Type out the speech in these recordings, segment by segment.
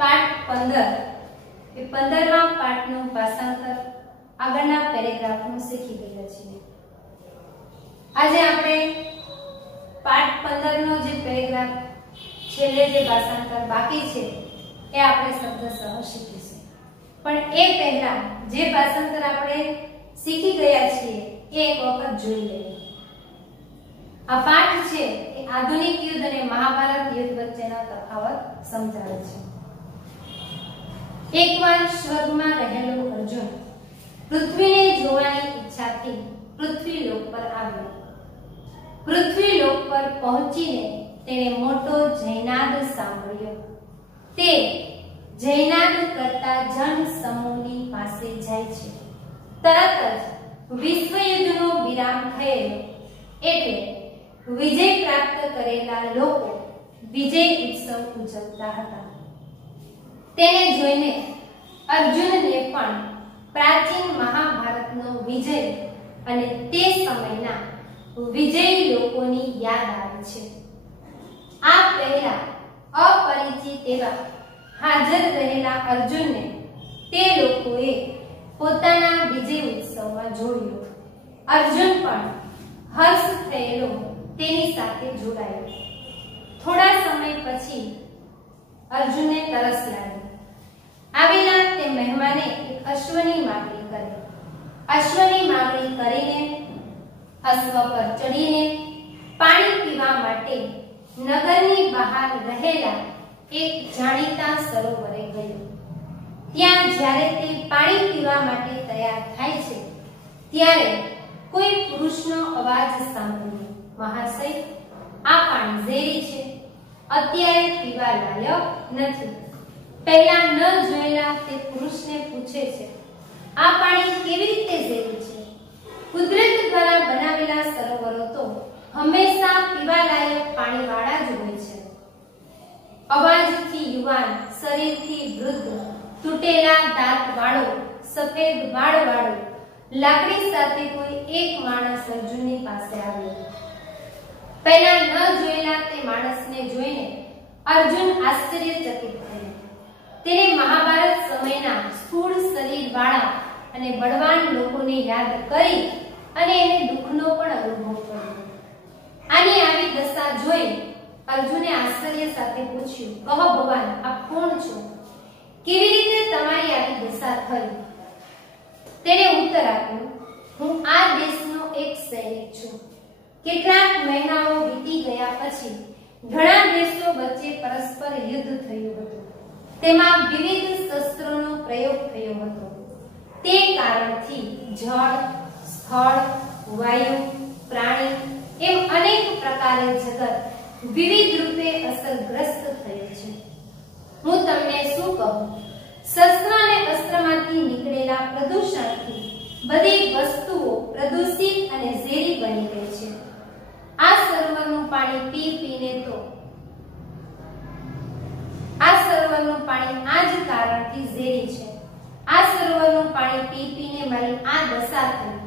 પાઠ 15 એ 15મા પાઠનું ભાષાંતર આગળના પેરેગ્રાફનું શીખી ગયા છીએ। આજે આપણે પાઠ 15 નો જે પેરેગ્રાફ છેલ્લે જે ભાષાંતર બાકી છે એ આપણે શબ્દસહ શીખીશું। પણ એ પહેલા જે ભાષાંતર આપણે શીખી ગયા છીએ એ એક વખત જોઈ લઈએ। આ પાઠ છે એ આધુનિક યુદ્ધ અને મહાભારત યુદ્ધ વચ્ચેના તફાવત સમજાવે છે। એકવાર સ્વર્ગમાં રહેલો અર્જુન પૃથ્વીને જોવાની ઈચ્છાથી પૃથ્વી લોક પર આવ્યો। પૃથ્વી લોક પર પહોંચીને તેણે મોટો જયનાદ સાંભળ્યો। તે જયનાદ કરતા જન સમૂહની પાસે જાય છે। તરત જ વિશ્વયુદ્ધનો વિરામ થયેલો એટલે વિજય પ્રાપ્ત કરેલા લોકો વિજય ઉત્સવ ઉજવતા હતા। તેને જોઈને અર્જુનને પણ પ્રાચીન મહાભારતનો વિજય અને તે સમયના વિજયી લોકોની યાદ આવે છે। આ પહેલા અપરિચિત એવા હાજર રહેલા અર્જુનને તે લોકોએ પોતાના વિજય ઉત્સવમાં જોડ્યો। અર્જુન પણ હર્ષ થયેલો તેની સાથે જોડાયો। થોડા સમય પછી અર્જુનને તરસ લાગી। આવેલા તે મહેમાને એક અશ્વની માગણી કરી। અશ્વની માગણી કરીને અશ્વ પર ચડીને પાણી પીવા માટે નગરની બહાર રહેલા એક જાણીતા સરોવરે ગયો। ત્યાં જ્યારે તે પાણી પીવા માટે તૈયાર થાય છે ત્યારે કોઈ પુરુષનો અવાજ સાંભળ્યો, મહાશય, આ પાણી ઝેરી છે, અત્યારે પીવા લાયક નથી। પહેલા ન જોયેલા તે પુરુષને પૂછે છે, આ પાણી કેવી રીતે ઝેરી છે? કુદરત દ્વારા બનાવેલા સરોવરો તો હંમેશા પીવા લાયક પાણીવાળા જ હોય છે। અવાજથી યુવાન, શરીરથી વૃદ્ધ, તૂટેલા દાંત વાળો, સફેદ વાળ વાળો, લાકડી સાથે કોઈ એક માણસ અર્જુનની પાસે આવ્યો। પહેલા ન જોયેલા તે માણસને જોઈને અર્જુન આશ્ચર્યચકિત થયો। તેને મહાભારત સમયના સ્થૂળ શરીરવાળા અને બળવાન લોકોને યાદ કરી અને એને દુઃખનો પણ અનુભવ કર્યો। આની આવી દશા જોઈ અર્જુને આશ્ચર્ય સાથે પૂછ્યું, કહો ભગવાન, આપ કોણ છો? કેવી રીતે તમારી આવી દશા થઈ? તેણે ઉત્તર આપ્યો, હું આ દેશનો એક સૈનિક છું। કેટલાક મહિનાઓ વીતી ગયા પછી ઘણા દેશો વચ્ચે પરસ્પર યુદ્ધ થયું હતું। તેમાં વિવિધ શસ્ત્રોનો પ્રયોગ થયો હતો। તે કારણથી જળ, સ્થળ, વાયુ, પ્રાણી એમ અનેક પ્રકારે જગત વિવિધ રૂપે અસરગ્રસ્ત થયું છે। હું તમને શું કહું? શસ્ત્ર અને અસ્ત્રમાંથી નીકળેલા પ્રદૂષણથી બધી વસ્તુઓ પ્રદૂષિત અને ઝેરી બની ગઈ છે। આ સરોવરનું પાણી પી પીને તો આ સરોવરનું પાણી આ જ કારણથી ઝેરી છે। આ સરોવરનું પાણી પી પીને મારી આ દશા થઈ।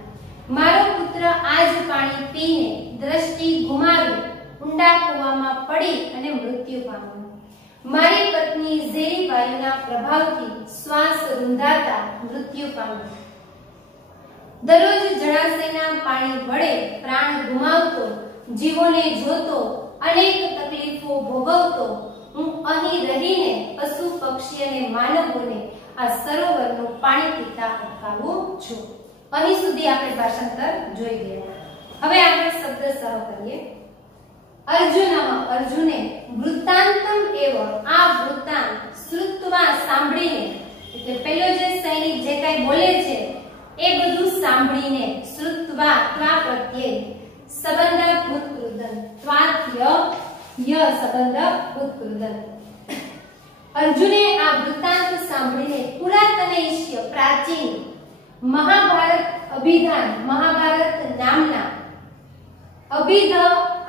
મારો પુત્ર આ જ પાણી પીને દ્રષ્ટિ ગુમાવી ઊંડા કૂવામાં પડી અને મૃત્યુ પામ્યો। મારી પત્ની ઝેરી વાયુના પ્રભાવથી શ્વાસ રૂંધાતા મૃત્યુ પામી। દરરોજ જળાશયના પાણી વડે પ્રાણ ગુમાવતો, જીવોને જોતો, અનેક તકલીફો ભોગવતો હું અહીં રહીને પશુ, પક્ષી અને માનવોને આ સરોવરનું પાણી પીતા અટકાવું છું। અહીં સુધી આપણે ભાષાંતર જોઈ ગયા। હવે આપણે શબ્દસહ કરીએ। અર્જુને વૃત્તાંતમ એવ, આ વૃત્તાંત શ્રુત્વા સાંભળીને, એટલે પેલો જે સૈનિક જે કાંઈ બોલે છે એ બધું સાંભળીને, શ્રુત્વા ત્વા પ્રત્યય સંબંધ ભૂતકૃદન, ત્વાથ્ય ય સંબંધ ભૂતકૃદન। અર્જુને આ વૃત્તાંત સાંભળીને પુરાતનૈષ્ય પ્રાચીન મહાભારત અભિધાન, મહાભારત નામના અભિધ,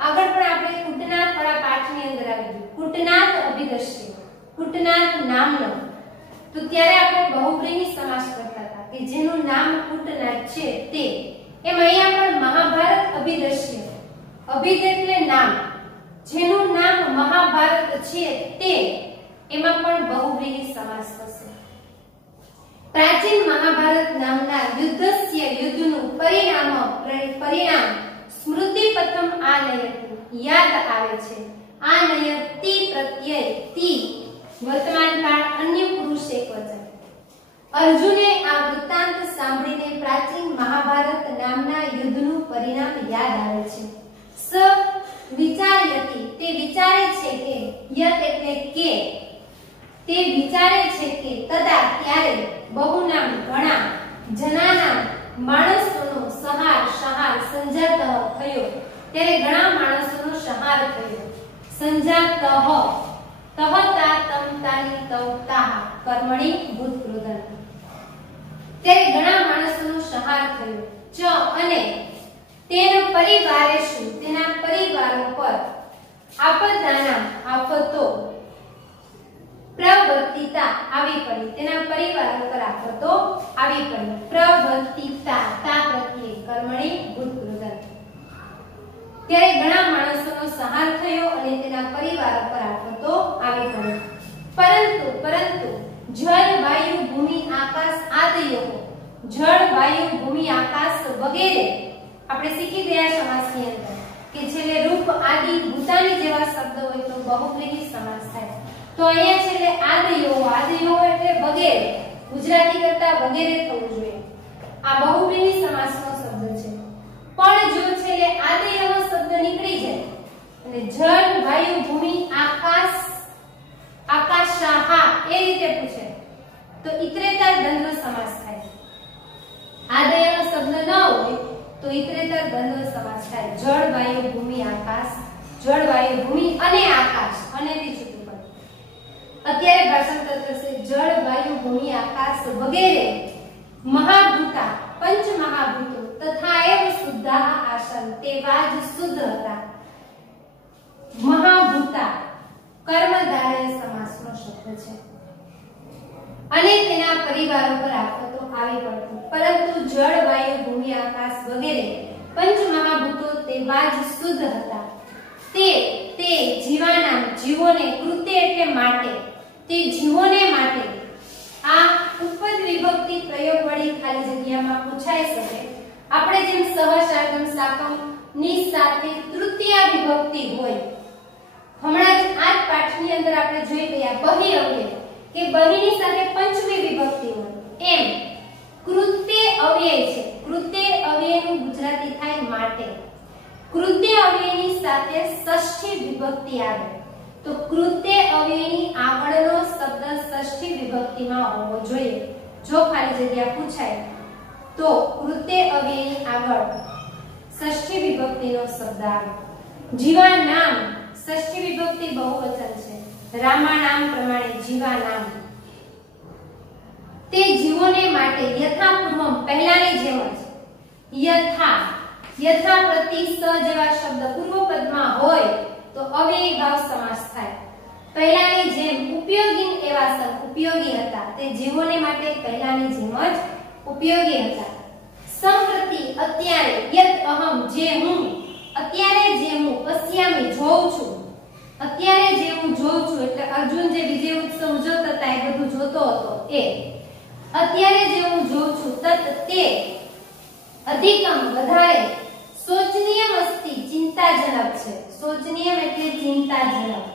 આગળ પણ આપણે કુટનાથ વાળા પાઠની અંદર આવ્યું કુટનાથ અભિદશ્ય, કુટનાથ નામનો, તો ત્યારે આપણે બહુવ્રીહી સમાસ કરતા હતા કે જેનું નામ કુટનાથ છે તે, એમ અહીંયા પણ મહાભારત અભિદશ્ય, અભિધ એટલે નામ, જેનું નામ મહાભારત છે તે, એમાં પણ બહુવ્રીહી સમાસ થશે. પ્રાચીન મહાભારત નામના યુદ્ધસ્ય યુદ્ધનું પરિણામ સ્મૃતિ પથમ આનયતિ યાદ આવે છે. આનયતિ પ્રત્યય તિ વર્તમાન કાળ અન્ય પુરુષ એકવચન. અર્જુને આ વૃત્તાંત સાંભળીને પ્રાચીન મહાભારત નામના યુદ્ધનું પરિણામ યાદ આવે છે. સ વિચાર્યતિ તે વિચારે છે કે યત એટલે કે તે વિચારે છે કે તદા ત્યારે બહુનામ ઘણા જનાના માણસોનો સંહાર સંજાત થયો. ત્યારે ઘણા માણસોનો સંહાર થયો. સંજાત તહતા તમતાની તવતાહ કર્મણી ભૂતકૃદન. ત્યારે ઘણા માણસોનો સંહાર થયો. ચ અને તેના પરિવારે શું તેના પરિવારો પર આપદાના આફતો પ્રવર્તિતા આવી પડી. તેના પરિવારો પર આફતો આવી પડી. પ્રવર્તિતા તા પ્રત્યે કર્મણી ભૂતકૃદન. ત્યારે ઘણા માણસોનો સંહાર થયો અને તેના પરિવારો પર આફતો આવી પડી. પરંતુ જળ વાયુ ભૂમિ આકાશ આદયો જળ વાયુ ભૂમિ આકાશ વગેરે આપણે શીખી ગયા સમાસની અંદર કે છેલ્લે રૂપ આદિ ભૂતાની જેવા શબ્દ હોય તો બહુવ્રીહી સમાસ થાય. તો અહીંયા છેલ્લે આદયો એટલે વગેરે ગુજરાતી કરતા વગેરે થવું જોઈએ. આ બહુવ્રીહી સમાસનો શબ્દ છે. પણ જો છેલ્લે આદયો શબ્દ નીકળી જાય અને જળ વાયુ ભૂમિ આકાશાહા એ રીતે પૂછે તો ઇતરેતર દ્વંદ્વ સમાસ થાય. આદયનો શબ્દ ન હોય તો ઇતરેતર દ્વંદ્વ સમાસ થાય. જળ વાયુ ભૂમિ આકાશ, જળ વાયુ ભૂમિ અને આકાશ અને થી છૂટું પડે. અત્યારે ભાષાંતર થશે જળ વાયુ ભૂમિ આકાશ વગેરે મહાભૂતા પંચ મહાભૂતો તથા એવ શુદ્ધાઃ આસન તેવા જ શુદ્ધ હતા. મહાભૂતા કર્મધારય સમાસનો શબ્દ છે અને તેના પરિવારો પર આફતો આવી પડતી. પરંતુ જળ વાયુ ભૂમિ આકાશ વગેરે પંચ મહાભૂતો તેવા જ શુદ્ધ હતા. તે જીવાના જીવોને કૃત્ય એટલે માટે તે જીવોને માટે આ ઉપદ વિભક્તિ પ્રયોગ વળી ખાલી જગ્યામાં પૂછાઈ શકે. આપણે જેમ સહશાર્દમ સાકમ ની સાથે તૃતીય વિભક્તિ હોય. હમણાં જ આ પાઠની અંદર આપણે જોઈ ગયા બહી અવ્યય કે બહીની સાથે પંચમી વિભક્તિ હોય. એમ કૃત્ય અવ્યય છે. કૃત્ય અવ્યયનું ગુજરાતી થાય માટે. કૃત્ય અવ્યયની સાથે ષષ્ઠી વિભક્તિ આવે તો કૃત્ય અવ્યયની આગળનો શબ્દ ષષ્ઠી વિભક્તિમાં હોવો જોઈએ. જો ખાલી જગ્યા પૂછાય તો કૃત્ય અવ્યયની આગળ ષષ્ઠી વિભક્તિનો શબ્દ આવે. જીવા નામ ષષ્ઠી વિભક્તિ બહુવચન છે. રામા નામ પ્રમાણે જીવા નામ તે જીવોને માટે યથાપૂર્વમ પહેલાની જેમ જ યથા પ્રતિ સ જેવા શબ્દ પૂર્વ પદમાં હોય તો અવ્યયી ભાવ સમાસ થાય. પહેલાની જેમ ઉપયોગી એવા ઉપયોગી હતા. તે જીવોને માટે પહેલાની જેમ જ ઉપયોગી હતા. સંપ્રતિ અત્યારે યત અહમ જે હું અત્યારે જે હું પશ્યામી જોઉં છું. અત્યારે જે હું જોઉં છું એટલે અર્જુન જે વિજય ઉત્સવ ઉજવતા હતા એ બધું જોતો હતો. એ અત્યારે જે હું જોઉં છું તત તે અધિકમ વધારે શોચનીય મસ્તી ચિંતાજનક છે. શોચનીય એટલે ચિંતાજનક.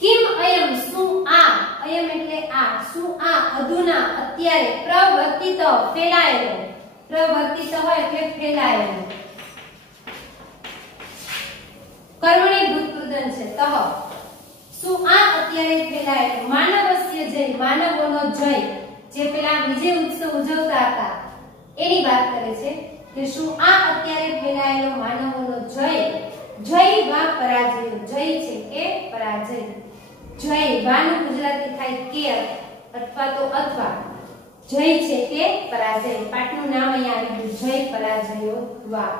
કિમ અયમ શું આ અયમ એટલે આ શું આ અધુના અત્યારે પ્રવર્તિત ફેલાયેલો. પ્રવર્તિત હોય એટલે ફેલાયેલો. કર્મણી ભૂતકૃદન છે. તહ શું આ અત્યારે ફેલાયેલો. માનવસ્ય જય માનવોનો જય જે પેલા વિજય ઉત્સવ ઉજવતા હતા એની વાત કરે છે કે શું આ અત્યારે ફેલાયેલો માનવોનો જય વા પરાજય. જય છે કે પરાજય. જય વાનું ગુજરાતી થાય કે અથવા તો અથવા. જય છે કે પરાજય. પાઠનું નામ અહીંયા આવી ગયું જય પરાજયો વા.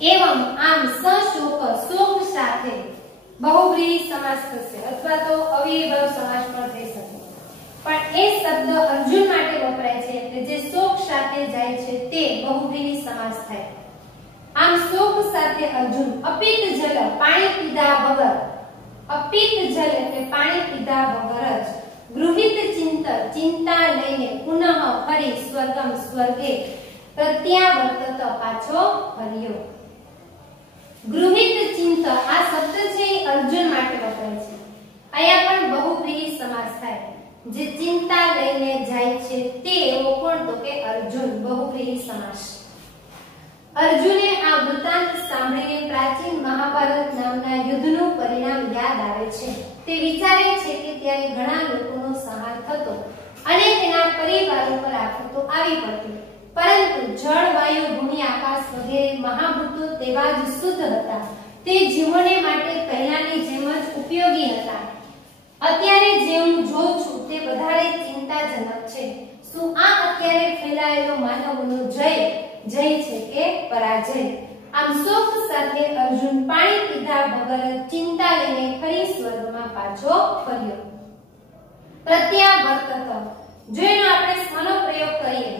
એવમ આમ સશોક શોક સાથે બહુવ્રીહી સમાસ થશે અથવા તો અવ્યયી ભાવ સમાસ પણ થઈ શકે. પણ એ શબ્દ અર્જુન માટે વપરાય છે એટલે જે શોક સાથે જાય છે તે બહુવ્રીહી સમાસ થાય. આમ શોક સાથે અર્જુન અપિત જલ પાણી પીધા વગર, અપિત જલ એટલે પાણી પીધા વગર જ ગૃહિત ચિંતા લઈને પુનઃ ફરી સ્વર્ગે પ્રત્યાવર્તત પાછો ફર્યો. ગૃહિત ચિંત આ શબ્દ છે એ અર્જુન માટે વપરાય છે. અહીંયા પણ બહુવ્રીહી સમાસ થાય. જે ચિંતા લઈને જાય છે તે એવો કોણ? તો કે અર્જુન. બહુવ્રીહી સમાસ. અર્જુને આ વૃત્તાંત સાંભળીને પ્રાચીન મહાભારત નામના યુદ્ધનું પરિણામ યાદ આવે છે. તે વિચારે છે કે ત્યારે ઘણા લોકોનો સંહાર થતો અને તેના પરિવારો પર આફતો આવી પડતી, પરંતુ જળ, વાયુ, ભૂમિ, આકાશ વગેરે મહાભૂતો તેવા જ શુદ્ધ હતા. તે જીવોને માટે પહેલાની જેમ જ ઉપયોગી હતા. અત્યારે જે હું જોઉં છું તે વધારે ચિંતાજનક છે. શું આ અત્યારે ફેલાયેલો માનવનો જય છે કે પરાજય? આમ શોક સાથે અર્જુન પાણી પીધા વગર ચિંતા લઈને ફરી સ્વર્ગમાં પાછો ફર્યો. પ્રત્યાવર્તત જો એનો આપણે સ્મનો પ્રયોગ કરીએ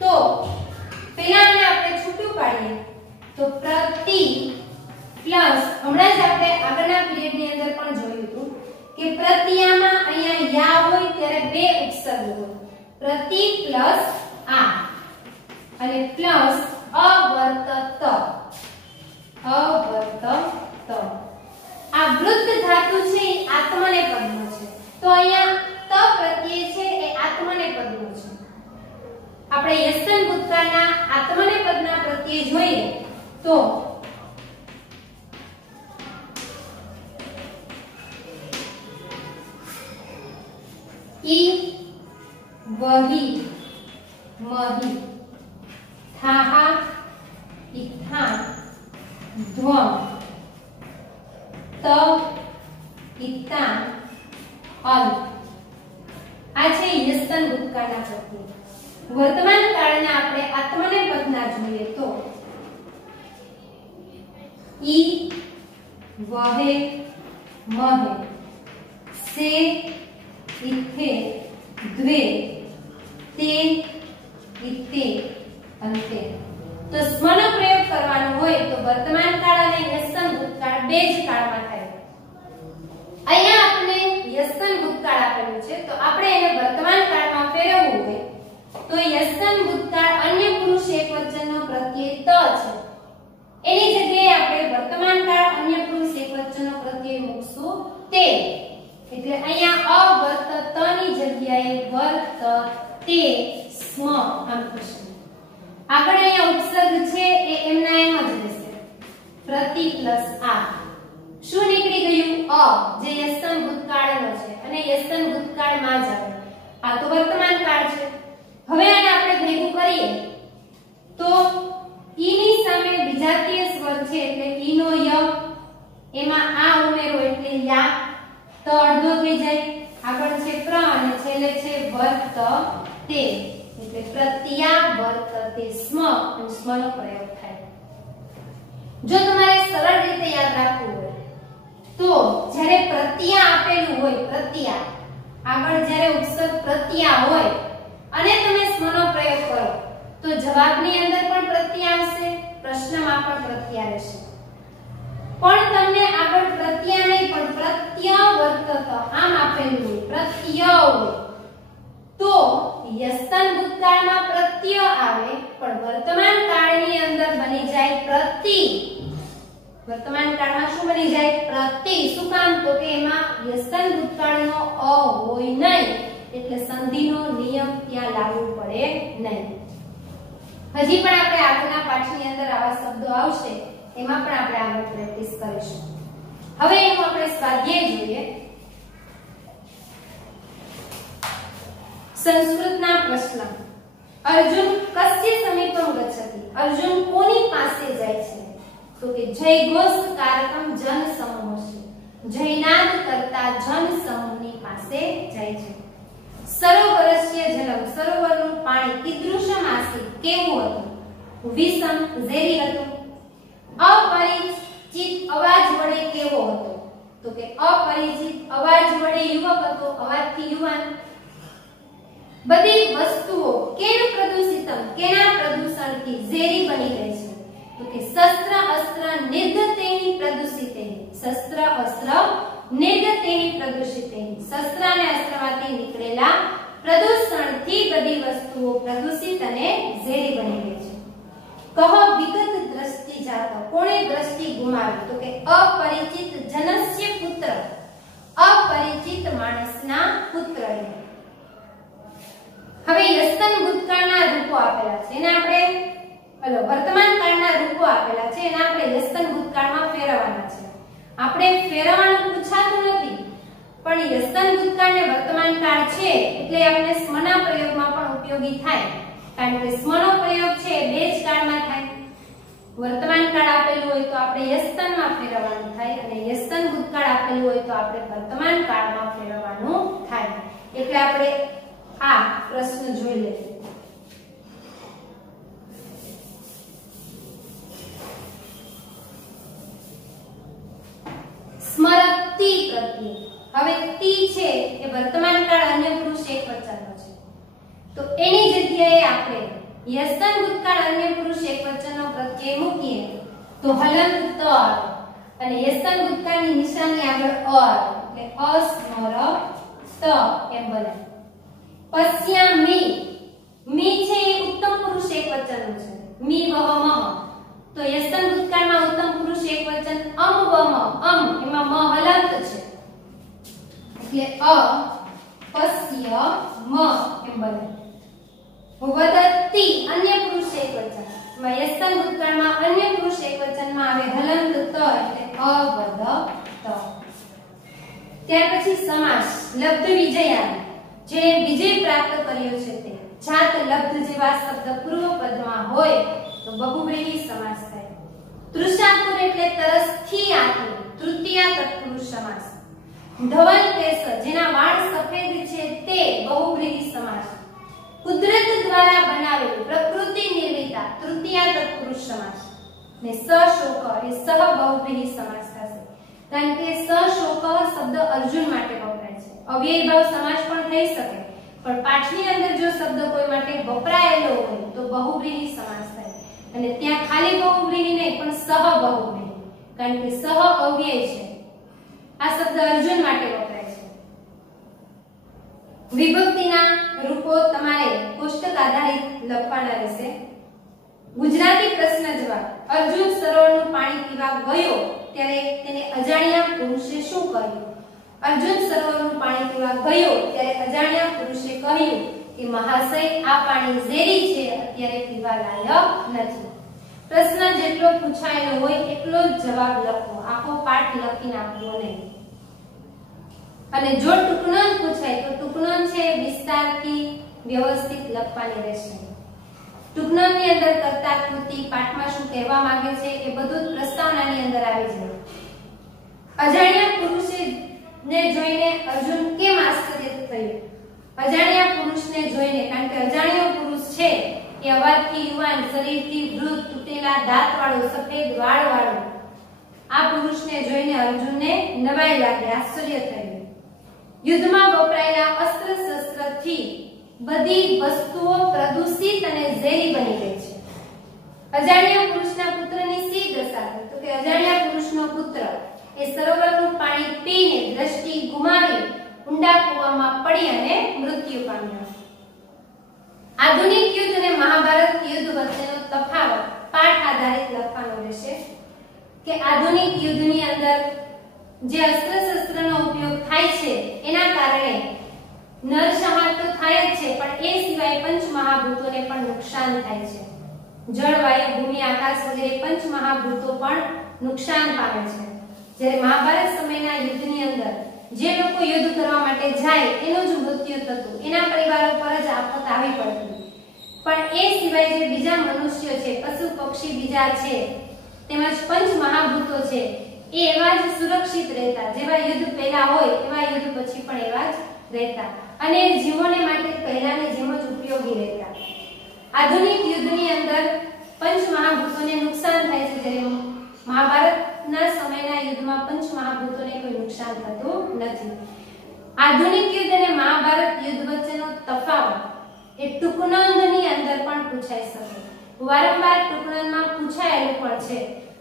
તો પેલાને આપણે છૂટું પાડીએ તો પ્રતિ પ્લસ, હમણાં જ આપણે આગળના પીરિયડની અંદર પણ જોયું હતું કે પ્રત્યામાં અહીંયા યા હોય ત્યારે બે ઉપસર્ગ હોય. પ્રતિ પ્લસ આ અને પ્લસ અવર્તત. આ વૃદ્ધ ધાતુ છે એ આત્મને પદનો છે, તો અહીંયા ત પ્રત્યય છે એ આત્મને પદનો છે. આપણે યસ્તન ભૂતકાળના આત્મને પદના પ્રત્યય જોઈએ તો ઈ વહી મહી થાહા ઇથા ધ્વમ ત ઇતા અલ. આ છે યસ્તન ભૂતકાળના પ્રત્યય. વર્તમાન કાળના આપણે આત્મને પદના જોઈએ તો ઈ વહે મહે સે ઇથે દ્વે તે ઇતે અંતે. તો સ્મન પ્રયોગ કરવાનો હોય તો વર્તમાન કાળ અને યસ્તન ભૂતકાળ બે જ કાળમાં થાય. અહીંયા આપણે યસ્તન ભૂતકાળ આપેલું છે તો આપણે એને વર્તમાન કાળમાં ફેરવવું હોય તો યસ્તન ભૂતકાળ અન્ય પુરુષ એકવચનનો પ્રત્યય ત છે, એની જગ્યાએ આપણે વર્તમાન કાળ અન્ય પુરુષ એકવચનનો પ્રત્યય મૂકશું તે. એટલે અહીંયા અવર્તત ની જગ્યાએ વર્તતે સ્મ આમ થશે. આગળ અહીંયા ઉપસર્ગ છે એ એમના એમ જ રહેશે. પ્રતિ પ્લસ આ શું નીકળી ગયું? અ, જે યસ્તન ભૂતકાળનો છે અને યસ્તન ભૂતકાળમાં જ આવે. આ તો વર્તમાન કાળ છે. હવે આને આપણે ભેગું કરીએ તો ઈ ની સામે વિજાતીય સ્વર છે એટલે ઈ નો ય, એમાં આ ઉમેરો એટલે યા, તો અડધો થઈ જાય. આગળ છે પ્ર અને છેલ્લે છે વર્તતે એટલે પ્રત્યાવર્તતે સ્મ અને સ્મનો પ્રયોગ થાય. જો તમારે સરળ રીતે યાદ રાખવું હોય તો જ્યારે પ્રત્યા આપેલું હોય, પ્રત્યા આગળ જ્યારે ઉપસર્ગ પ્રત્યા હોય અને તમે સ્મનો પ્રયોગ કરો તો જવાબની અંદર પણ પ્રત્યા આવશે, પ્રશ્નમાં પણ પ્રત્યા રહેશે. પણ તમને આગળ પ્રત્યા નહીં પણ પ્રત્યાવર્તત આમ આપેલું હોય, પ્રત્ય હોય તો યસ્તન ભૂતકાળમાં પ્રત્ય આવે પણ વર્તમાન કાળની અંદર બની જાય પ્રતિ. વર્તમાન કાળમાં શું બની જાય? પ્રતિ. શું કામ? તો કે એમાં યસ્તન ભૂતકાળનો અ હોય નહીં એટલે સંધિનો નિયમ ત્યાં લાગુ પડે નહીં. હજી પણ આપણે આગળના પાઠની અંદર આવા શબ્દો આવશે, એમાં પણ આપણે આગળ પ્રેક્ટિસ કરીશું. હવે એનું આપણે સ્વાધ્યાય જોઈએ. સંસ્કૃતના પ્રશ્ન. અર્જુન કસ્ય સમીપમ ગચ્છતિ? અર્જુન કોની પાસે જાય છે? તો કે જય ઘોષ કારકમ જન સમૂહસ્ય. જયનાદ કરતા જન સમૂહની પાસે જાય છે. સરોવરસ્ય જલમ, સરોવરનું પાણી કીદૃશમ આસીત, કેવું હતું? વિષમ, ઝેરી હતું. અપરિચિત અવાજ વડે કેવો હતો? તો કે અપરિચિત અવાજ વડે યુવક હતો, અવાજથી યુવાન. બધી વસ્તુઓ કેન પ્રદૂષિતમ, કેના પ્રદૂષણથી ઝેરી બની ગઈ છે? તો કે શસ્ત્ર અસ્ત્ર નિર્ગતેહિ પ્રદૂષિતેહિ, શસ્ત્ર અસ્ત્ર નિર્ગતેહિ પ્રદૂષિતેહિ, શસ્ત્ર અને અસ્ત્રમાંથી નીકળેલા પ્રદૂષણથી બધી વસ્તુઓ પ્રદૂષિત અને ઝેરી બની ગઈ છે. કહ વિગત દ્રષ્ટિ જાત, કોણે દ્રષ્ટિ ગુમાવી? તો કે અપરિચિત જનસ્ય પુત્ર, અપરિચિત માણસના પુત્રએ. હવે યસ્તન ભૂતકાળના રૂપો આપેલા છે, એને આપણે વર્તમાન કાળના રૂપો આપેલા છે, એને આપણે યસ્તન ભૂતકાળમાં ફેરવવાના છે. આપણે ફેરવવાનું પૂછાતું નથી, પણ યસ્તન ભૂતકાળ ને વર્તમાન કાળ છે એટલે આપણે સ્મના પ્રયોગમાં પણ ઉપયોગી થાય, કારણ કે સ્મનો પ્રયોગ છે બે જ કાળમાં થાય. વર્તમાન કાળ આપેલું હોય તો આપણે યસ્તનમાં ફેરવવાનું થાય, અને યસ્તન ભૂતકાળ આપેલું હોય તો આપણે વર્તમાન કાળમાં ફેરવવાનું થાય. એટલે આપણે આ પ્રશ્ન જોઈ લઈએ. સ્મરતી પ્રત્યય. હવે તી છે એ વર્તમાન કાળ અન્ય પુરુષ એકવચનનો છે, તો એની જગ્યાએ આપણે યસ્તન ભૂતકાળ અન્ય પુરુષ એકવચનનો પ્રત્યય મૂકીએ તો હલંત ત આવે, અને યસ્તન ભૂતકાળની નિશાની આગળ અ આવે, એટલે અસ્મરત એમ બને. પશ્યામી, મી છે એ ઉત્તમ પુરુષ એકવચનનું છે, મી વહ મહ, તો યસ્તન ભૂતકાળમાં ઉત્તમ પુરુષ એકવચન અમ વમ, અમ એમાં મ હલંત છે, એટલે અ પશ્ય મ એમ બને. વદતિ અન્ય પુરુષ એકવચન, માં યસ્તન ભૂતકાળમાં અન્ય પુરુષ એકવચનમાં આવે હલંત ત, એટલે અવદત. ત્યાર પછી સમાસ લબ્ધ વિજયાની, જેણે વિજય પ્રાપ્ત કર્યો છે તે. જાત લબ્ધ જેવા શબ્દ પૂર્વ પદમાં હોય તો બહુવ્રીહી સમાસ થાય. તૃષાતુર એટલે તરસથી આતુર, તૃતીયા તત્પુરુષ સમાસ. ધવલ કેસ, જેના વાળ સફેદ છે તે બહુવ્રીહી સમાસ. કુદરત દ્વારા બનાવેલું, પ્રકૃતિ નિર્મિતા, તૃતીયા તત્પુરુષ સમાસ. ને સશોક એ સહ બહુવ્રીહી સમાસ થશે, કારણ કે સશોક શબ્દ અર્જુન માટે વપરાય છે. અવ્યય ભાવ સમાસ પણ થઈ શકે, પણ પાઠની અંદર જો શબ્દ કોઈ માટે વપરાયેલો હોય તો બહુવ્રીહી સમાસ થાય, અને ત્યાં ખાલી બહુવ્રીહી નહીં પણ સહ બહુવ્રીહી, કારણ કે સહ અવ્યય છે. આ શબ્દ અર્જુન માટે વપરાય છે. વિભક્તિના રૂપો તમારે કોષ્ટક આધારિત લખવાના રહેશે. ગુજરાતી પ્રશ્ન જવાબ. અર્જુન સરોવરનું પાણી પીવા ગયો ત્યારે તેને અજાણ્યા પુરુષે શું કહ્યું? અર્જુન સરોવરનું પાણી પીવા ગયો ત્યારે અજાણ્યા પુરુષે કહ્યું કે મહાશય, આ પાણી ઝેરી છે, અત્યારે પીવા લાયક નથી. પ્રશ્ન જેટલો પૂછાયેલો હોય એટલો જ જવાબ લખો, આખો પાઠ લખી નાખવો નહીં. અને જો ટૂંકનોંધ પૂછાય તો ટૂંકનોંધ છે વિસ્તારથી વ્યવસ્થિત લખવાની રહેશે. ટૂંકનોંધની અંદર કર્તા, કૃતિ, પાઠમાં શું કહેવા માંગે છે એ બધું જ પ્રસ્તાવનાની અંદર આવી જાય. અજાણ્યા પુરુષે ને જોઈને અર્જુન કેમ આશ્ચર્ય થયું? અજાણ્યા પુરુષને જોઈને, કારણ કે અજાણ્યો પુરુષ છે એ અવાજથી યુવાન, શરીરથી વૃદ્ધ, તૂટેલા દાંતવાળો, સફેદ વાળવાળો, આ પુરુષને જોઈને અર્જુનને નવાઈ લાગી, આશ્ચર્ય થયું. યુદ્ધમાં વપરાયેલા અસ્ત્ર શસ્ત્રથી બધી વસ્તુઓ પ્રદૂષિત અને ઝેરી બની ગઈ છે. અજાણ્યા પુરુષના પુત્રની સી દશા થઈ? તો કે અજાણ્યા પુરુષનો પુત્ર એ સરોવરનું પાણી પીને દ્રષ્ટિ ગુમાવી ઊંડા કૂવામાં પડી અને મૃત્યુ પામ્યો. આધુનિક યુદ્ધ અને મહાભારત યુદ્ધ વચ્ચેનો તફાવત પાઠ આધારિત લખવાનો રહેશે. કે આધુનિક યુદ્ધની અંદર જે અસ્ત્ર શસ્ત્રનો ઉપયોગ થાય છે એના કારણે નરસંહાર તો થાય જ છે, પણ એ સિવાય પંચ મહાભૂતોને પણ નુકસાન થાય છે. જળ, વાયુ, ભૂમિ, આકાશ વગેરે પંચ મહાભૂતો પણ નુકસાન પામે છે. જ્યારે મહાભારત સમયના યુદ્ધની અંદર જે લોકો યુદ્ધ કરવા માટે જાય એનું જ મૃત્યુ થતું, એના પરિવારો પર જ આફત આવી પડતી. પણ એ સિવાય જે બીજા મનુષ્યો છે, પશુ પક્ષી બીજા છે, તેમજ પંચ મહાભૂતો છે, એ એવા જ સુરક્ષિત રહેતા. જેવા યુદ્ધ પહેલા હોય એવા યુદ્ધ પછી પણ એવા જ રહેતા, અને જીવોને માટે પહેલાની જેમ જ ઉપયોગી રહેતા. આધુનિક યુદ્ધની અંદર પંચ મહાભૂતોને નુકસાન થાય છે, જ્યારે મહાભારતના સમયના યુદ્ધમાં પંચ મહાભૂતોને કોઈ નુકસાન થતું નથી. આધુનિક યુદ્ધ અને મહાભારત યુદ્ધ વચ્ચેનો તફાવત એ ટૂંકનોંધની અંદર પણ પૂછાઈ શકે. વારંવાર ટૂંકનોંધમાં પૂછાયેલું પણ છે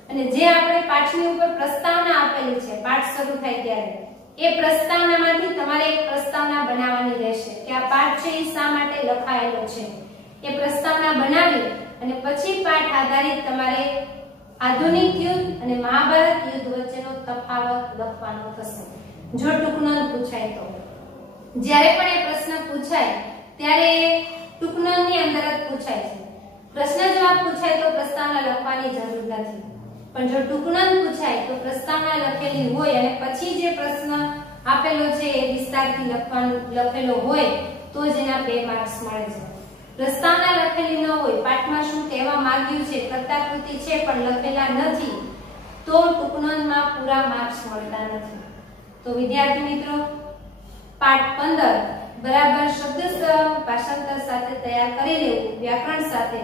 અને જે આપણે પાઠની ઉપર પ્રસ્તાવના આપેલી છે પાઠ શરૂ થાય ત્યારે એ પ્રસ્તાવનામાંથી તમારે એક પ્રસ્તાવના બનાવવાની રહેશે કે આ પાઠ છે એ શા માટે લખાયેલો છે એ પ્રસ્તાવના બનાવી અને પછી પાઠ આધારિત તમારે આધુનિક યુદ્ધ અને મહાભારત યુદ્ધ વચ્ચેનો તફાવત લખવાનો થશે જો ટૂંકનોંધ પૂછાય તો જ્યારે પણ એ પ્રશ્ન પૂછાય ત્યારે ટૂંકનોંધની અંદર જ પૂછાય છે પ્રશ્ન જવાબ પૂછાય તો પ્રસ્તાવના લખવાની જરૂર નથી પણ જો ટૂંકનોંધ પૂછાય તો પ્રસ્તાવના લખેલી હોય અને પછી જે પ્રશ્ન આપેલો છે એ વિસ્તારથી લખેલો હોય તો જ એના 2 માર્ક્સ મળે છે પ્રસ્તાવના લખેલી ન હોય પાઠમાં શું કહેવા માંગ્યું છે કર્તાકૃતિ છે પણ લખેલા નથી તો ટૂંકનોંધમાં પૂરા માર્ક્સ મળતા નથી તો વિદ્યાર્થી મિત્રો પાઠ 15 બરાબર શબ્દસ્થ ભાષાંતર સાથે તૈયાર કરી લેવું વ્યાકરણ સાથે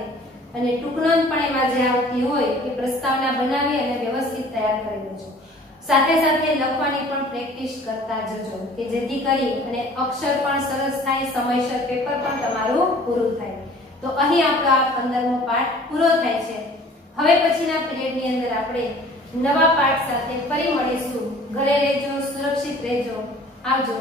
અને ટૂંકનોંધ પણ એમાં જે આવતી હોય એ પ્રસ્તાવના બનાવી અને વ્યવસ્થિત તૈયાર કરી લેજો સાથે સાથે લખવાની પણ પ્રેક્ટિસ કરતા જજો કે જેથી કરી અને અક્ષર પણ સરસ થાય સમયસર પેપર પણ તમારું પૂરું થાય તો અહીં આપણો આ 15મો પાઠ પૂરો થાય છે હવે પછીના પીરિયડની અંદર આપણે નવા પાઠ સાથે ફરી મળીશું ઘરે રહેજો સુરક્ષિત રહેજો આવજો